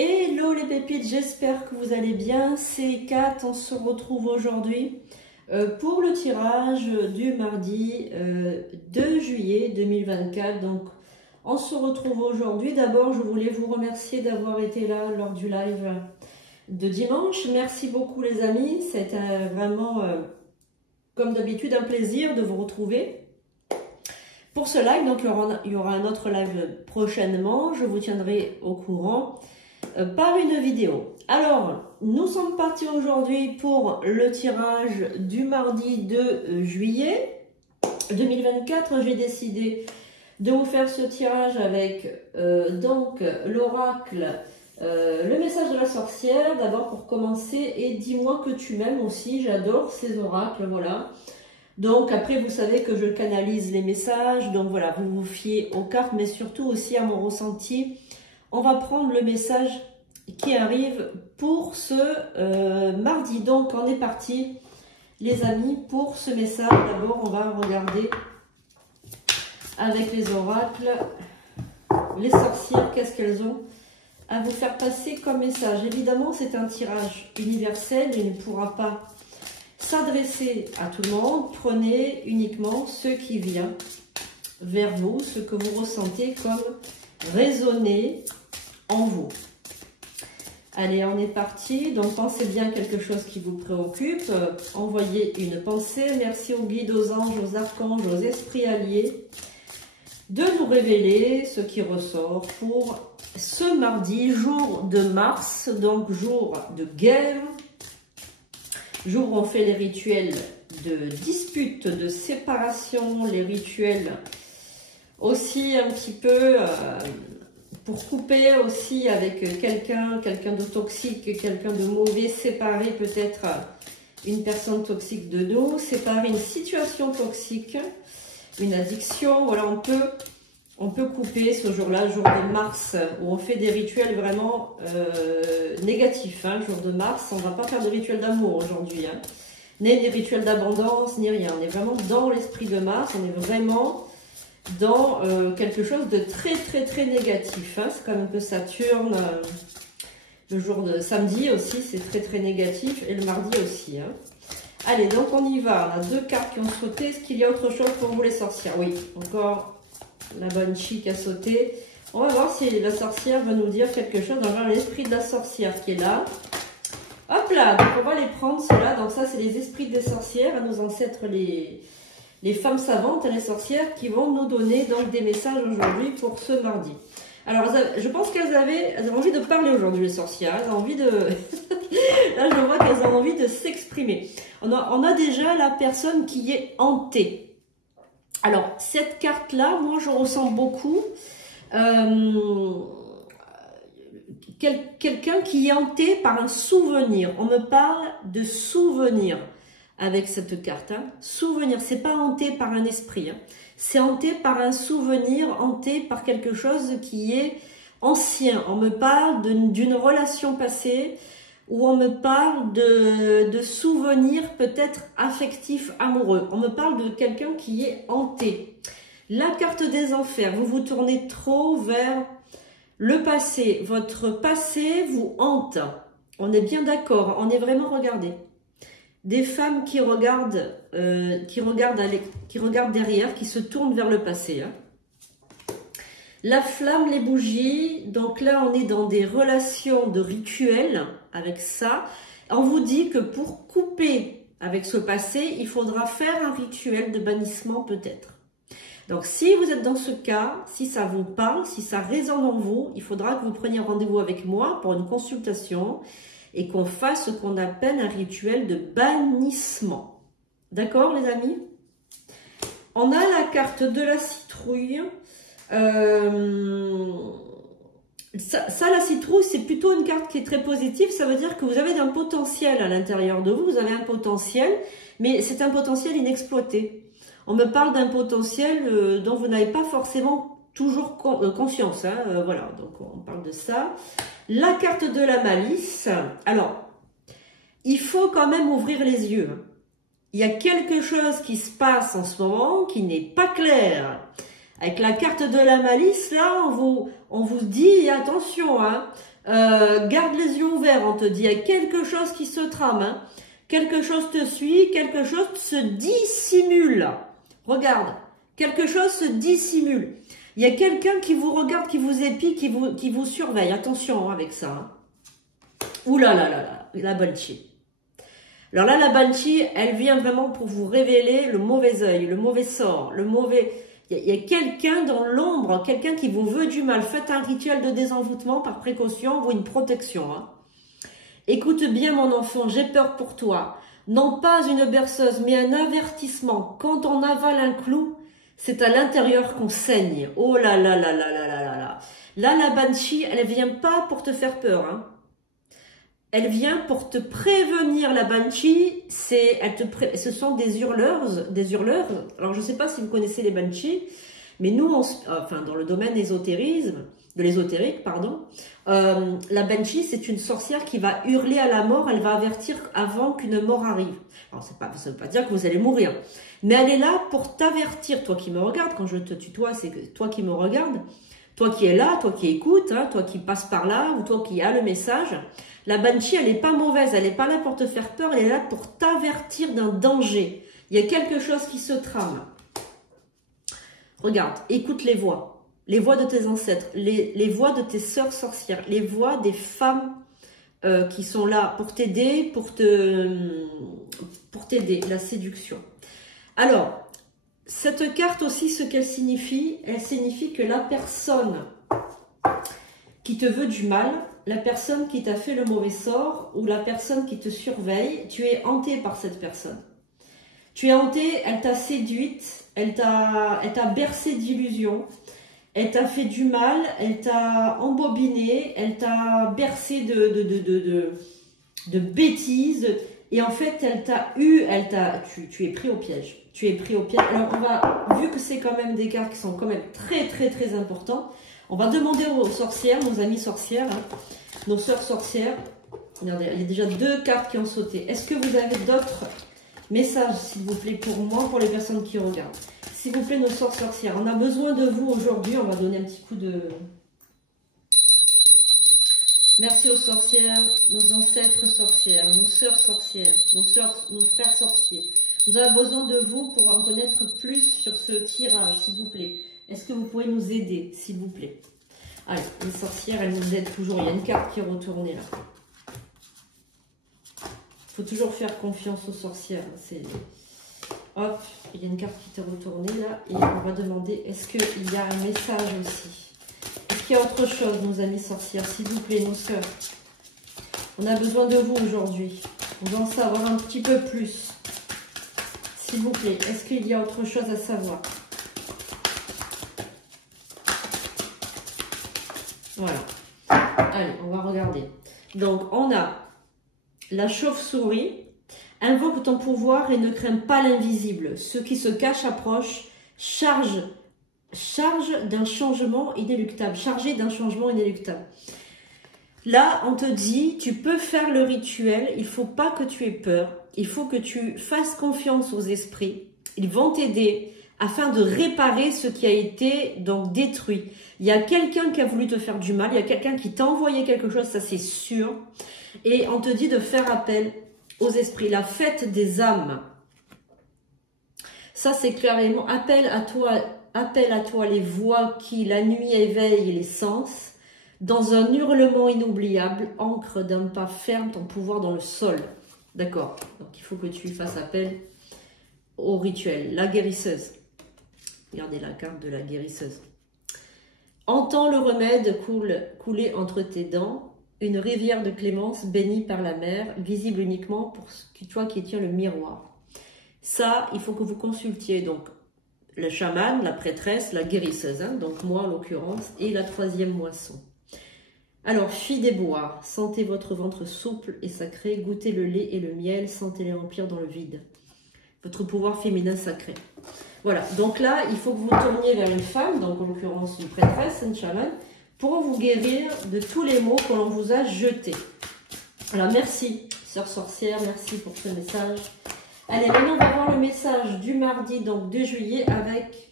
Hello les pépites, j'espère que vous allez bien. C'est Kat, on se retrouve aujourd'hui pour le tirage du mardi 2 juillet 2024. Donc on se retrouve aujourd'hui. D'abord, je voulais vous remercier d'avoir été là lors du live de dimanche. Merci beaucoup les amis, c'était vraiment comme d'habitude un plaisir de vous retrouver pour ce live. Donc il y aura un autre live prochainement, je vous tiendrai au courant par une vidéo. Alors, nous sommes partis aujourd'hui pour le tirage du mardi 2 juillet 2024. J'ai décidé de vous faire ce tirage avec donc l'oracle, le message de la sorcière. D'abord pour commencer, et dis-moi que tu m'aimes aussi, j'adore ces oracles, voilà. Donc après, vous savez que je canalise les messages, donc voilà, vous vous fiez aux cartes, mais surtout aussi à mon ressenti. On va prendre le message qui arrive pour ce mardi. Donc on est parti les amis pour ce message. D'abord on va regarder avec les oracles, les sorcières, qu'est-ce qu'elles ont à vous faire passer comme message. Évidemment c'est un tirage universel, il ne pourra pas s'adresser à tout le monde. Prenez uniquement ce qui vient vers vous, ce que vous ressentez comme résonner en vous. Allez, on est parti. Donc, pensez bien à quelque chose qui vous préoccupe. Envoyez une pensée. Merci aux guides, aux anges, aux archanges, aux esprits alliés de nous révéler ce qui ressort pour ce mardi, jour de Mars, donc jour de guerre, jour où on fait les rituels de dispute, de séparation, les rituels aussi un petit peu pour couper aussi avec quelqu'un de toxique, quelqu'un de mauvais, séparer peut-être une personne toxique de nous, séparer une situation toxique, une addiction. Voilà, on peut couper ce jour-là, jour de Mars, où on fait des rituels vraiment négatifs. Hein, jour de Mars, on ne va pas faire de rituels d'amour aujourd'hui, hein, ni des rituels d'abondance, ni rien. On est vraiment dans l'esprit de Mars, on est vraiment dans quelque chose de très négatif. Hein. C'est comme un peu Saturne, le jour de samedi aussi, c'est très négatif, et le mardi aussi. Hein. Allez, donc on y va. On a deux cartes qui ont sauté. Est-ce qu'il y a autre chose pour vous les sorcières? Oui, encore la bonne chic a sauté. On va voir si la sorcière va nous dire quelque chose. On va voir l'esprit de la sorcière qui est là. Hop là, donc on va les prendre ceux-là. Donc ça, c'est les esprits des sorcières, nos ancêtres, les femmes savantes et les sorcières qui vont nous donner donc des messages aujourd'hui pour ce mardi. Alors, je pense qu'elles avaient envie de parler aujourd'hui, les sorcières. Elles ont envie de... Là, je vois qu'elles ont envie de s'exprimer. On a déjà la personne qui est hantée. Alors, cette carte-là, moi, je ressens beaucoup quelqu'un qui est hanté par un souvenir. On me parle de souvenir avec cette carte. Hein. Souvenir, c'est pas hanté par un esprit. Hein. C'est hanté par un souvenir, hanté par quelque chose qui est ancien. On me parle d'une relation passée, ou on me parle de souvenirs peut-être affectifs, amoureux. On me parle de quelqu'un qui est hanté. La carte des enfers, vous vous tournez trop vers le passé. Votre passé vous hante. On est bien d'accord, on est vraiment, regardez. Des femmes qui regardent derrière, qui se tournent vers le passé. Hein. La flamme, les bougies, donc là on est dans des relations de rituels avec ça. On vous dit que pour couper avec ce passé, il faudra faire un rituel de bannissement peut-être. Donc si vous êtes dans ce cas, si ça vous parle, si ça résonne en vous, il faudra que vous preniez rendez-vous avec moi pour une consultation et qu'on fasse ce qu'on appelle un rituel de bannissement. D'accord les amis? On a la carte de la citrouille. Ça, la citrouille, c'est plutôt une carte qui est très positive. Ça veut dire que vous avez un potentiel à l'intérieur de vous. Vous avez un potentiel, mais c'est un potentiel inexploité. On me parle d'un potentiel dont vous n'avez pas forcément toujours conscience. Hein, voilà, donc on parle de ça. La carte de la malice. Alors, il faut quand même ouvrir les yeux. Il y a quelque chose qui se passe en ce moment qui n'est pas clair. Avec la carte de la malice, là, on vous dit, attention, hein, Garde les yeux ouverts, on te dit. Il y a quelque chose qui se trame. Hein. Quelque chose te suit, quelque chose se dissimule. Regarde, quelque chose se dissimule. Il y a quelqu'un qui vous regarde, qui vous épie, qui vous surveille. Attention avec ça. Hein. Ouh là là là là, la Banshee. Alors là, la Banshee, elle vient vraiment pour vous révéler le mauvais œil, le mauvais sort, le mauvais... Il y a quelqu'un dans l'ombre, quelqu'un qui vous veut du mal. Faites un rituel de désenvoûtement par précaution ou une protection. Hein. Écoute bien mon enfant, j'ai peur pour toi. Non pas une berceuse, mais un avertissement. Quand on avale un clou, c'est à l'intérieur qu'on saigne. Oh là là là là là là là là. Là, la Banshee, elle vient pas pour te faire peur. Hein. Elle vient pour te prévenir. La Banshee, ce sont des hurleurs. Alors, je ne sais pas si vous connaissez les Banshees, mais nous, enfin, dans le domaine de l'ésotérique, pardon, la Banshee, c'est une sorcière qui va hurler à la mort. Elle va avertir avant qu'une mort arrive. Alors, ça ne veut pas dire que vous allez mourir, mais elle est là pour t'avertir. Toi qui me regardes, quand je te tutoie, c'est toi qui me regardes. Toi qui es là, toi qui écoutes, hein, toi qui passes par là, ou toi qui as le message. La Banshee, elle n'est pas mauvaise, elle n'est pas là pour te faire peur, elle est là pour t'avertir d'un danger. Il y a quelque chose qui se trame. Regarde, écoute les voix de tes ancêtres, les voix de tes sœurs sorcières, les voix des femmes qui sont là pour t'aider, pour t'aider, la séduction. Alors, cette carte aussi, ce qu'elle signifie, elle signifie que la personne qui te veut du mal, la personne qui t'a fait le mauvais sort ou la personne qui te surveille, tu es hanté par cette personne. Tu es hanté, elle t'a séduite, elle t'a bercé d'illusions, elle t'a fait du mal, elle t'a embobiné, elle t'a bercé de bêtises et en fait elle t'a eu, tu es pris au piège. Tu es pris au piège. Alors vu que c'est quand même des cartes qui sont quand même très très très importants, on va demander aux sorcières, nos amies sorcières, hein, nos sœurs sorcières. Regardez, il y a déjà 2 cartes qui ont sauté. Est-ce que vous avez d'autres messages, s'il vous plaît, pour moi, pour les personnes qui regardent? S'il vous plaît, nos sœurs sorcières, on a besoin de vous aujourd'hui. On va donner un petit coup de... Merci aux sorcières, nos ancêtres sorcières, nos sœurs sorcières, nos frères sorciers. Nous avons besoin de vous pour en connaître plus sur ce tirage, s'il vous plaît. Est-ce que vous pouvez nous aider, s'il vous plaît? Allez, les sorcières, elles nous aident toujours. Il y a une carte qui est retournée là. Il faut toujours faire confiance aux sorcières. Hop, il y a une carte qui t'est retournée là. Et on va demander, est-ce qu'il y a un message aussi? Est-ce qu'il y a autre chose, nos amis sorcières? S'il vous plaît, nos sœurs. On a besoin de vous aujourd'hui. On va en savoir un petit peu plus. S'il vous plaît, est-ce qu'il y a autre chose à savoir? Voilà. Allez, on va regarder. Donc, on a la chauve-souris. Invoque ton pouvoir et ne crains pas l'invisible. Ce qui se cache approche. Charge d'un changement inéluctable. Chargé d'un changement inéluctable. Là, on te dit, tu peux faire le rituel. Il ne faut pas que tu aies peur. Il faut que tu fasses confiance aux esprits. Ils vont t'aider afin de réparer ce qui a été donc détruit. Il y a quelqu'un qui a voulu te faire du mal, il y a quelqu'un qui t'a envoyé quelque chose, ça c'est sûr. Et on te dit de faire appel aux esprits, la fête des âmes. Ça c'est clairement appel à toi les voix qui la nuit éveillent les sens. Dans un hurlement inoubliable, ancre d'un pas ferme ton pouvoir dans le sol. D'accord. Donc il faut que tu fasses appel au rituel. La guérisseuse. Regardez la carte de la guérisseuse. Entends le remède couler entre tes dents, une rivière de clémence bénie par la mer, visible uniquement pour toi qui tiens le miroir. Ça, il faut que vous consultiez donc le chaman, la prêtresse, la guérisseuse, hein, donc moi en l'occurrence, et la 3e moisson. Alors, filles des bois, sentez votre ventre souple et sacré, goûtez le lait et le miel, sentez-les remplir dans le vide. Votre pouvoir féminin sacré. Voilà, donc là, il faut que vous tourniez vers une femme, donc en l'occurrence une prêtresse, une chamane, pour vous guérir de tous les maux que l'on vous a jetés. Alors, merci, sœur sorcière, merci pour ce message. Allez, maintenant, on va voir le message du mardi, donc 2 juillet, avec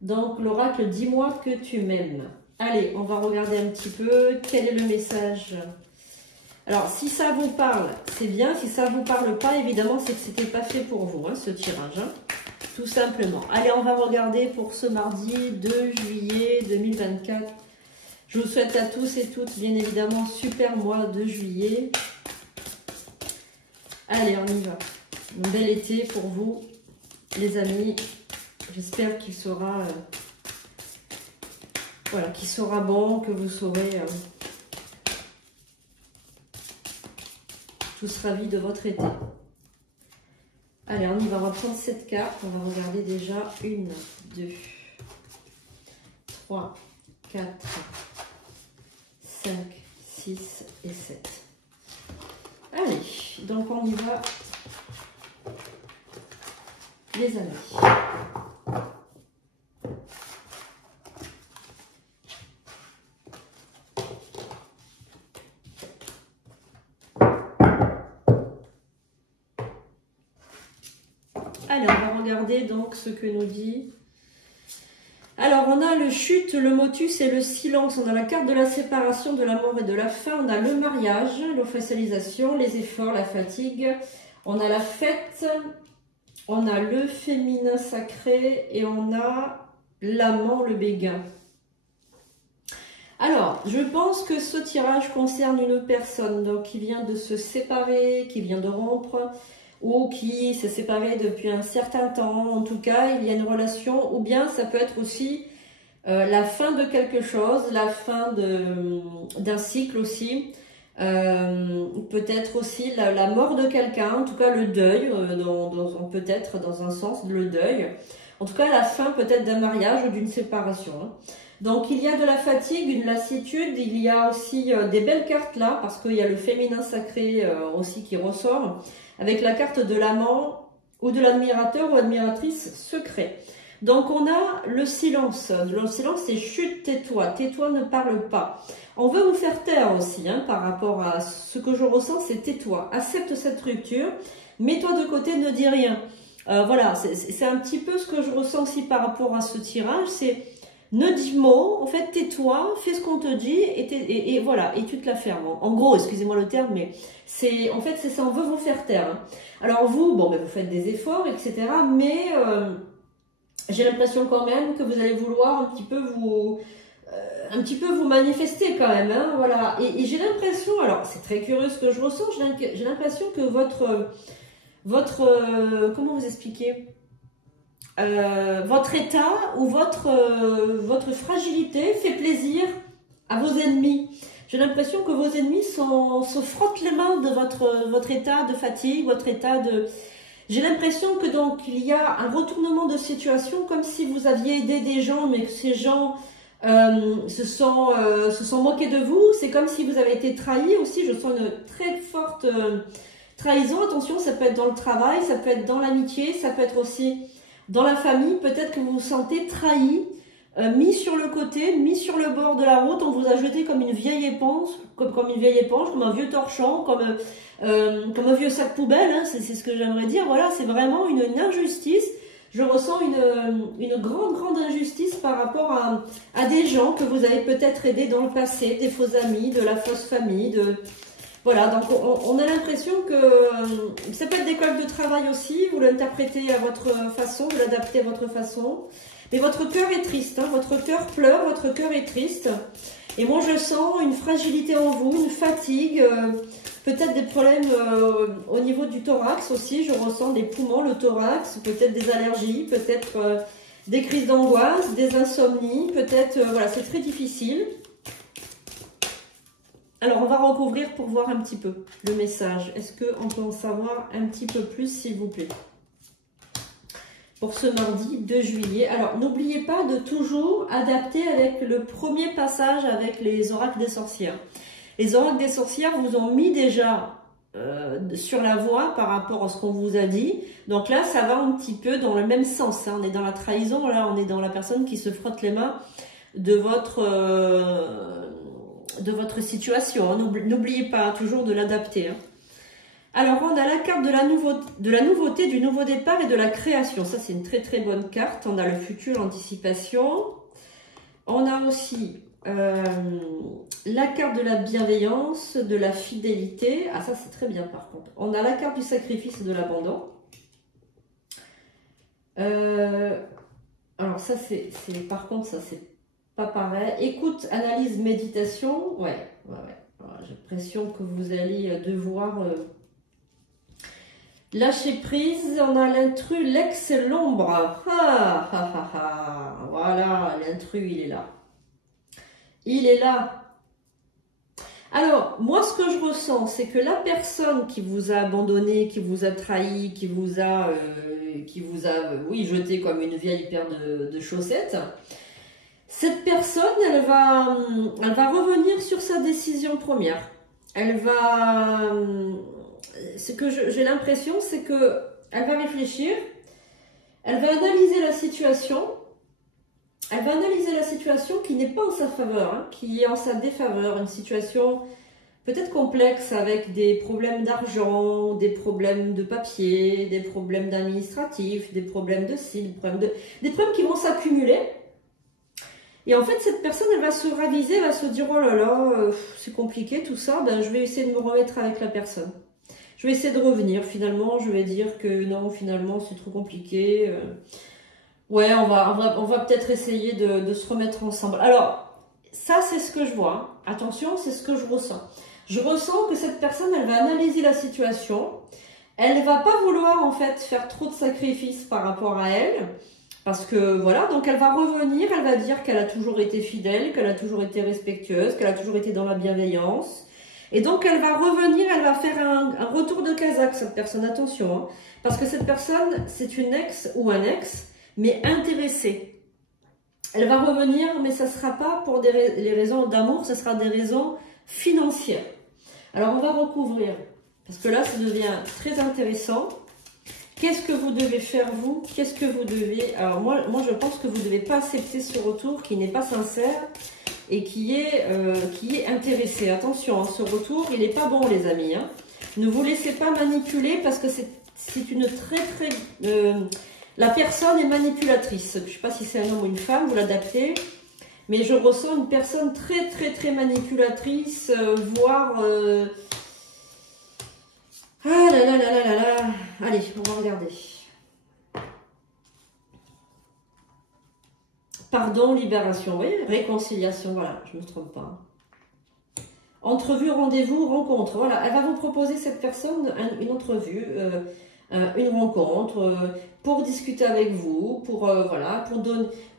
donc l'oracle « Dis-moi que tu m'aimes ». Allez, on va regarder un petit peu quel est le message. Alors, si ça vous parle, c'est bien. Si ça ne vous parle pas, évidemment, c'est que ce n'était pas fait pour vous, hein, ce tirage. Hein, tout simplement. Allez, on va regarder pour ce mardi 2 juillet 2024. Je vous souhaite à tous et toutes, bien évidemment, super mois de juillet. Allez, on y va. Un bel été pour vous, les amis. J'espère qu'il sera... voilà, qu'il sera bon, que vous saurez... tous ravis de votre été. Allez, on y va, on va prendre cette carte. On va regarder déjà 1, 2, 3, 4, 5, 6 et 7. Allez, donc on y va, les amis. Allez, on va regarder donc ce que nous dit. Alors, on a le chute, le motus et le silence. On a la carte de la séparation, de la mort et de la fin. On a le mariage, l'officialisation, les efforts, la fatigue. On a la fête. On a le féminin sacré et on a l'amant, le béguin. Alors, je pense que ce tirage concerne une personne donc, qui vient de se séparer, qui vient de rompre, ou qui s'est séparé depuis un certain temps. En tout cas, il y a une relation, ou bien ça peut être aussi la fin de quelque chose, la fin d'un cycle aussi, peut-être aussi la mort de quelqu'un, en tout cas le deuil, peut-être dans un sens, le deuil. En tout cas, la fin peut-être d'un mariage ou d'une séparation. Hein. Donc, il y a de la fatigue, une lassitude, il y a aussi des belles cartes là, parce qu'il y a le féminin sacré aussi qui ressort, avec la carte de l'amant ou de l'admirateur ou admiratrice secret. Donc, on a le silence. Le silence, c'est chut, tais-toi. Tais-toi, ne parle pas. On veut vous faire taire aussi, hein, par rapport à ce que je ressens, c'est tais-toi. Accepte cette rupture, mets-toi de côté, ne dis rien. Voilà, c'est un petit peu ce que je ressens aussi par rapport à ce tirage, c'est ne dis mot, en fait, tais-toi, fais ce qu'on te dit et voilà, et tu te la fermes. En gros, excusez-moi le terme, mais en fait, c'est ça, on veut vous faire taire. Hein. Alors vous, bon, ben, vous faites des efforts, etc., mais j'ai l'impression quand même que vous allez vouloir un petit peu vous manifester quand même, hein, voilà. Et j'ai l'impression, alors c'est très curieux ce que je ressens, j'ai l'impression que comment vous expliquer votre état ou votre fragilité fait plaisir à vos ennemis. J'ai l'impression que vos ennemis se frottent les mains de votre état de fatigue, votre état de... J'ai l'impression que donc il y a un retournement de situation comme si vous aviez aidé des gens, mais que ces gens se sont moqués de vous. C'est comme si vous avez été trahi aussi. Je sens une très forte trahison. Attention, ça peut être dans le travail, ça peut être dans l'amitié, ça peut être aussi dans la famille. Peut-être que vous vous sentez trahi, mis sur le côté, mis sur le bord de la route. On vous a jeté comme une vieille éponge, comme un vieux torchon, comme un vieux sac poubelle. Hein, c'est ce que j'aimerais dire. Voilà, c'est vraiment une injustice. Je ressens une grande injustice par rapport à des gens que vous avez peut-être aidés dans le passé, des faux amis, de la fausse famille, voilà, donc on a l'impression que ça peut être des collègues de travail aussi, vous l'interprétez à votre façon, vous l'adaptez à votre façon. Mais votre cœur est triste, hein, votre cœur pleure, votre cœur est triste. Et moi je sens une fragilité en vous, une fatigue, peut-être des problèmes au niveau du thorax aussi, je ressens des poumons, le thorax, peut-être des allergies, peut-être des crises d'angoisse, des insomnies, peut-être, voilà, c'est très difficile. Alors, on va recouvrir pour voir un petit peu le message. Est-ce qu'on peut en savoir un petit peu plus, s'il vous plaît? Pour ce mardi 2 juillet. Alors, n'oubliez pas de toujours adapter avec le premier passage avec les oracles des sorcières. Les oracles des sorcières vous ont mis déjà sur la voie par rapport à ce qu'on vous a dit. Donc là, ça va un petit peu dans le même sens. Hein. On est dans la trahison, là, on est dans la personne qui se frotte les mains de votre situation. Hein. N'oubliez pas toujours de l'adapter. Hein. Alors, on a la carte de la nouveauté, du nouveau départ et de la création. Ça, c'est une très très bonne carte. On a le futur, l'anticipation. On a aussi la carte de la bienveillance, de la fidélité. Ah, ça, c'est très bien, par contre. On a la carte du sacrifice et de l'abandon. Alors, ça, par contre, ça, c'est pas pareil. Écoute, analyse, méditation. Ouais. J'ai l'impression que vous allez devoir lâcher prise. On a l'intrus, l'ex, l'ombre. Voilà, l'intrus, il est là. Il est là. Alors, moi, ce que je ressens, c'est que la personne qui vous a abandonné, qui vous a trahi, qui vous a oui, jeté comme une vieille paire de chaussettes, cette personne, elle va revenir sur sa décision première. Elle va... Ce que j'ai l'impression, c'est que elle va réfléchir, elle va analyser la situation. Elle va analyser la situation qui n'est pas en sa faveur, hein, qui est en sa défaveur, une situation peut-être complexe avec des problèmes d'argent, des problèmes de papier, des problèmes d'administratif, des problèmes de ci, des problèmes qui vont s'accumuler. Et en fait, cette personne, elle va se raviser, elle va se dire « Oh là là, c'est compliqué tout ça, ben, je vais essayer de me remettre avec la personne. Je vais essayer de revenir, finalement, je vais dire que non, finalement, c'est trop compliqué. Ouais, on va peut-être essayer de se remettre ensemble. » Alors, ça, c'est ce que je vois. Hein. Attention, c'est ce que je ressens. Je ressens que cette personne, elle va analyser la situation. Elle ne va pas vouloir, en fait, faire trop de sacrifices par rapport à elle. Parce que, voilà, donc elle va revenir, elle va dire qu'elle a toujours été fidèle, qu'elle a toujours été respectueuse, qu'elle a toujours été dans la bienveillance. Et donc, elle va revenir, elle va faire un retour de Kazakh, cette personne. Attention, hein. Parce que cette personne, c'est une ex ou un ex, mais intéressée. Elle va revenir, mais ça ne sera pas pour les raisons d'amour, ce sera des raisons financières. Alors, on va recouvrir, parce que là, ça devient très intéressant. Qu'est-ce que vous devez faire, vous? Qu'est-ce que vous devez... Alors, moi, je pense que vous ne devez pas accepter ce retour qui n'est pas sincère et qui est intéressé. Attention, hein, ce retour, il n'est pas bon, les amis. Hein. Ne vous laissez pas manipuler parce que c'est une très... la personne est manipulatrice. Je ne sais pas si c'est un homme ou une femme, vous l'adaptez. Mais je ressens une personne très manipulatrice, voire... Ah là là là là là là. Allez, on va regarder. Pardon, libération, oui, réconciliation, voilà, je ne me trompe pas. Entrevue, rendez-vous, rencontre, voilà, elle va vous proposer, cette personne, une entrevue, une rencontre, pour discuter avec vous, voilà,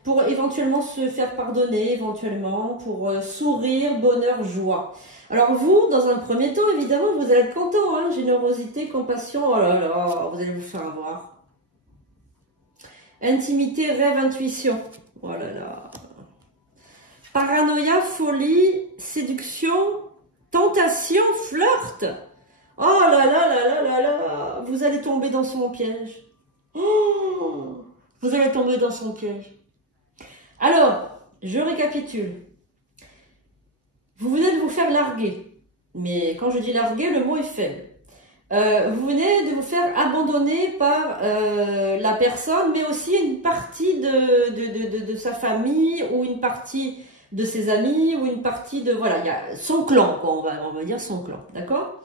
pour éventuellement se faire pardonner, éventuellement, pour sourire, bonheur, joie. Alors vous, dans un premier temps, évidemment, vous allez être content, hein, générosité, compassion, oh là là, vous allez vous faire avoir. Intimité, rêve, intuition, oh là là. Paranoïa, folie, séduction, tentation, flirt. Oh là là là là là là, vous allez tomber dans son piège. Oh, vous allez tomber dans son piège. Alors, je récapitule. Vous venez de vous faire larguer. Mais quand je dis larguer, le mot est faible. Vous venez de vous faire abandonner par la personne, mais aussi une partie de sa famille, ou une partie de ses amis, ou une partie de... Voilà, il y a son clan, quoi, on va dire son clan, d'accord?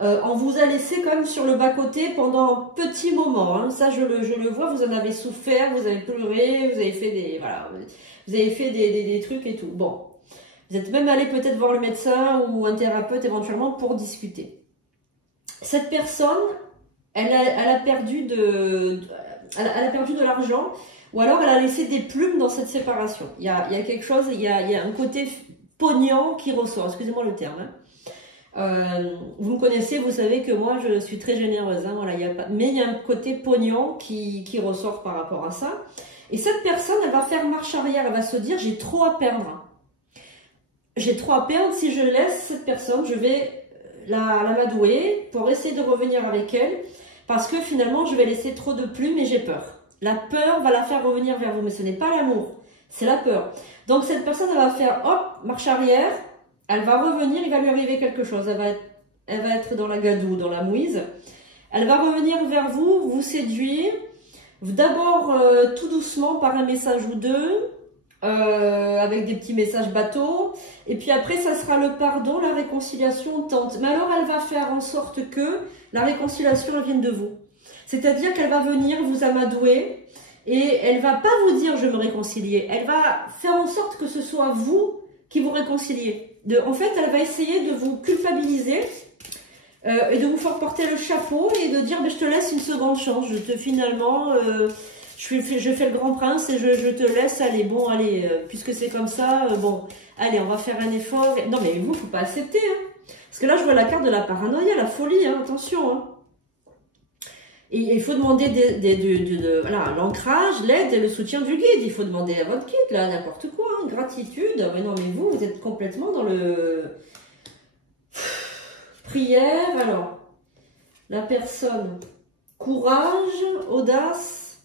On vous a laissé quand même sur le bas-côté pendant un petit moment. Hein. Ça, je le vois, vous en avez souffert, vous avez pleuré, vous avez fait des... Voilà, vous avez fait des trucs et tout. Bon. Vous êtes même allé peut-être voir le médecin ou un thérapeute éventuellement pour discuter. Cette personne, elle a perdu de l'argent, ou alors elle a laissé des plumes dans cette séparation. Il y a quelque chose, il y a un côté pognant qui ressort, excusez-moi le terme. Hein. Vous me connaissez, vous savez que moi je suis très généreuse, hein, voilà, mais il y a un côté pognant qui ressort par rapport à ça. Et cette personne, elle va faire marche arrière, elle va se dire j'ai trop à perdre. J'ai trop à perdre, si je laisse cette personne, je vais l'amadouer pour essayer de revenir avec elle, parce que finalement je vais laisser trop de plumes et j'ai peur. La peur va la faire revenir vers vous, mais ce n'est pas l'amour, c'est la peur. Donc cette personne, elle va faire hop, marche arrière, elle va revenir, il va lui arriver quelque chose, elle va être dans la gadoue, dans la mouise, elle va revenir vers vous, vous séduire, d'abord tout doucement par un message ou deux, avec des petits messages bateaux. Et puis après, ça sera le pardon, la réconciliation tente. Mais alors, elle va faire en sorte que la réconciliation vienne de vous. C'est-à-dire qu'elle va venir vous amadouer et elle va pas vous dire je me réconcilier. Elle va faire en sorte que ce soit vous qui vous réconciliez. En fait, elle va essayer de vous culpabiliser et de vous faire porter le chapeau et de dire je te laisse une seconde chance. Finalement, je fais le grand prince et je te laisse aller. Bon, allez, puisque c'est comme ça, bon, allez, on va faire un effort. Non, mais vous, faut pas accepter. Hein. Parce que là, je vois la carte de la paranoïa, la folie, hein, attention. Hein. Et il faut demander voilà, l'ancrage, l'aide et le soutien du guide. Il faut demander à votre guide, là, n'importe quoi, hein, gratitude. Mais non, mais vous êtes complètement dans le... Prière, alors, la personne, courage, audace.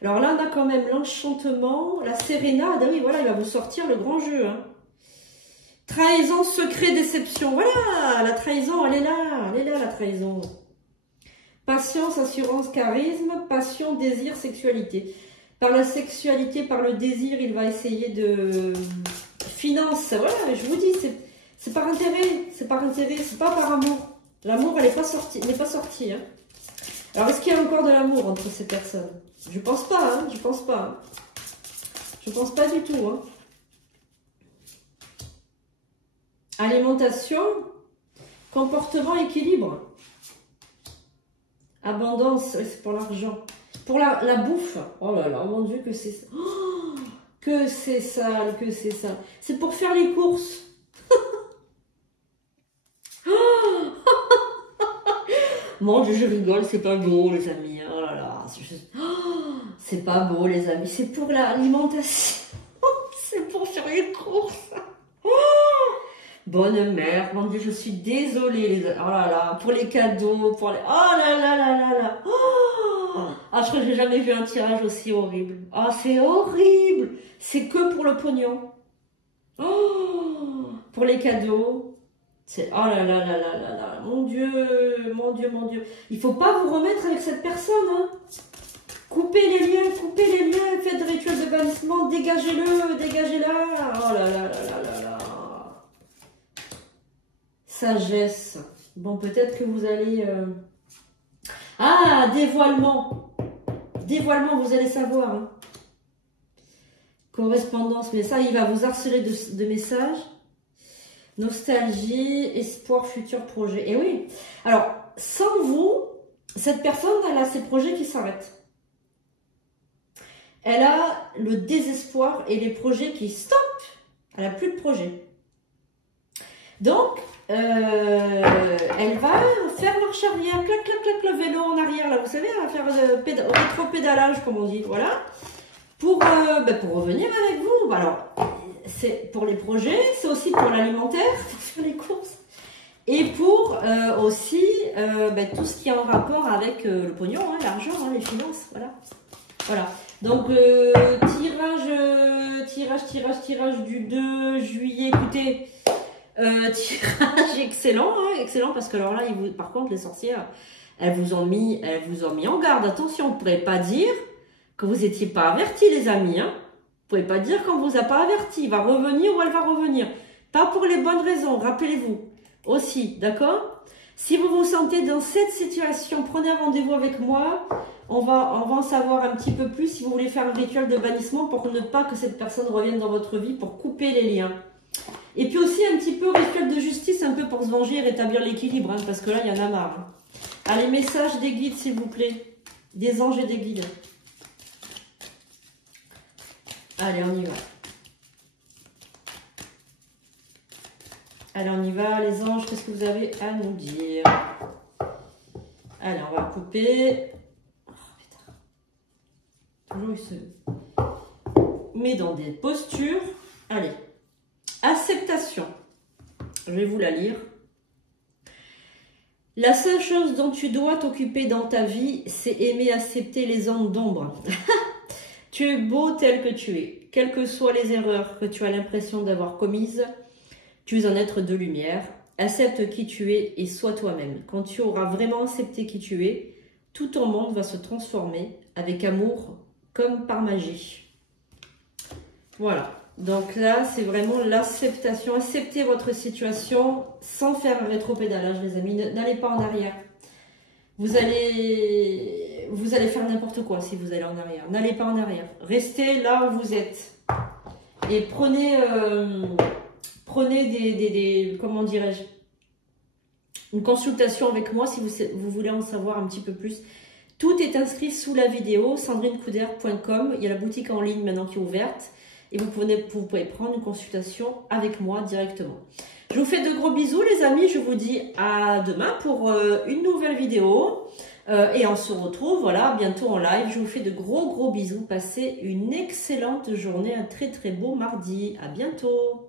Alors là, on a quand même l'enchantement, la sérénade. Ah oui, voilà, il va vous sortir le grand jeu. Hein. Trahison, secret, déception. Voilà, la trahison, elle est là, la trahison. Patience, assurance, charisme, passion, désir, sexualité. Par la sexualité, par le désir, il va essayer de... Finance, voilà, je vous dis, c'est par intérêt, c'est par amour. L'amour, elle n'est pas sortie, hein. Alors, est-ce qu'il y a encore de l'amour entre ces personnes? Je pense pas, hein, je pense pas. Je pense pas du tout, hein. Alimentation, comportement, équilibre. Abondance, c'est pour l'argent. Pour la bouffe. Oh là là, mon Dieu, que c'est... Oh, que c'est sale, que c'est sale. C'est pour faire les courses. Mon Dieu, je rigole, c'est pas beau, les amis. Oh là là, c'est pas beau, les amis. C'est pour l'alimentation. C'est pour faire les courses. Bonne mère, mon Dieu, je suis désolée, les amis. Oh là là, pour les cadeaux, pour les... Oh là là là là là. Ah, je crois que j'ai jamais vu un tirage aussi horrible. Ah, c'est horrible. C'est que pour le pognon. Oh, pour les cadeaux. C'est oh là là là là là là, mon Dieu, mon Dieu, mon Dieu. Il faut pas vous remettre avec cette personne. Hein. Coupez les liens, faites des rituels de bannissement, dégagez-le, dégagez-la. Oh là là là là là là. Sagesse. Bon, peut-être que vous allez... Ah, dévoilement. Dévoilement, vous allez savoir. Hein. Correspondance, mais ça, il va vous harceler de messages. Nostalgie, espoir, futur projet. Et oui, alors, sans vous, cette personne, elle a ses projets qui s'arrêtent. Elle a le désespoir et les projets qui stoppent. Elle n'a plus de projet. Donc, elle va faire marche arrière, clac, clac, clac, le vélo en arrière, là, vous savez, elle va faire rétro-pédalage, comme on dit, voilà, pour revenir avec vous. Alors, c'est pour les projets, c'est aussi pour l'alimentaire, pour faire les courses, et pour aussi tout ce qui est en rapport avec le pognon, hein, l'argent, hein, les finances, voilà. Voilà. Donc, tirage du 2 juillet, écoutez, tirage excellent, hein, excellent, parce que alors là, par contre, les sorcières, elles vous ont mis en garde, attention, vous ne pourrez pas dire que vous n'étiez pas avertis, les amis, hein. Vous ne pouvez pas dire qu'on ne vous a pas averti, il va revenir ou elle va revenir. Pas pour les bonnes raisons, rappelez-vous. Aussi, d'accord? Si vous vous sentez dans cette situation, prenez un rendez-vous avec moi. On va en savoir un petit peu plus si vous voulez faire un rituel de bannissement pour ne pas que cette personne revienne dans votre vie, pour couper les liens. Et puis aussi un petit peu rituel de justice, un peu pour se venger et rétablir l'équilibre, hein, parce que là, il y en a marre. Hein. Allez, message des guides, s'il vous plaît. Des anges et des guides. Allez, on y va. Allez, on y va, les anges, qu'est-ce que vous avez à nous dire? Allez, on va couper. Oh, putain. Toujours il se met dans des postures. Allez. Acceptation. Je vais vous la lire. La seule chose dont tu dois t'occuper dans ta vie, c'est aimer accepter les ondes d'ombre. Tu es beau tel que tu es. Quelles que soient les erreurs que tu as l'impression d'avoir commises, tu es un être de lumière. Accepte qui tu es et sois toi-même. Quand tu auras vraiment accepté qui tu es, tout ton monde va se transformer avec amour comme par magie. Voilà. Donc là, c'est vraiment l'acceptation. Acceptez votre situation sans faire un rétropédalage, les amis. N'allez pas en arrière. Vous allez faire n'importe quoi si vous allez en arrière. N'allez pas en arrière. Restez là où vous êtes. Et prenez comment dirais-je, une consultation avec moi si vous voulez en savoir un petit peu plus. Tout est inscrit sous la vidéo, sandrinecouder.com. Il y a la boutique en ligne maintenant qui est ouverte. Et vous pouvez prendre une consultation avec moi directement. Je vous fais de gros bisous les amis. Je vous dis à demain pour une nouvelle vidéo. Et on se retrouve voilà, bientôt en live. Je vous fais de gros bisous. Passez une excellente journée, un très beau mardi. À bientôt.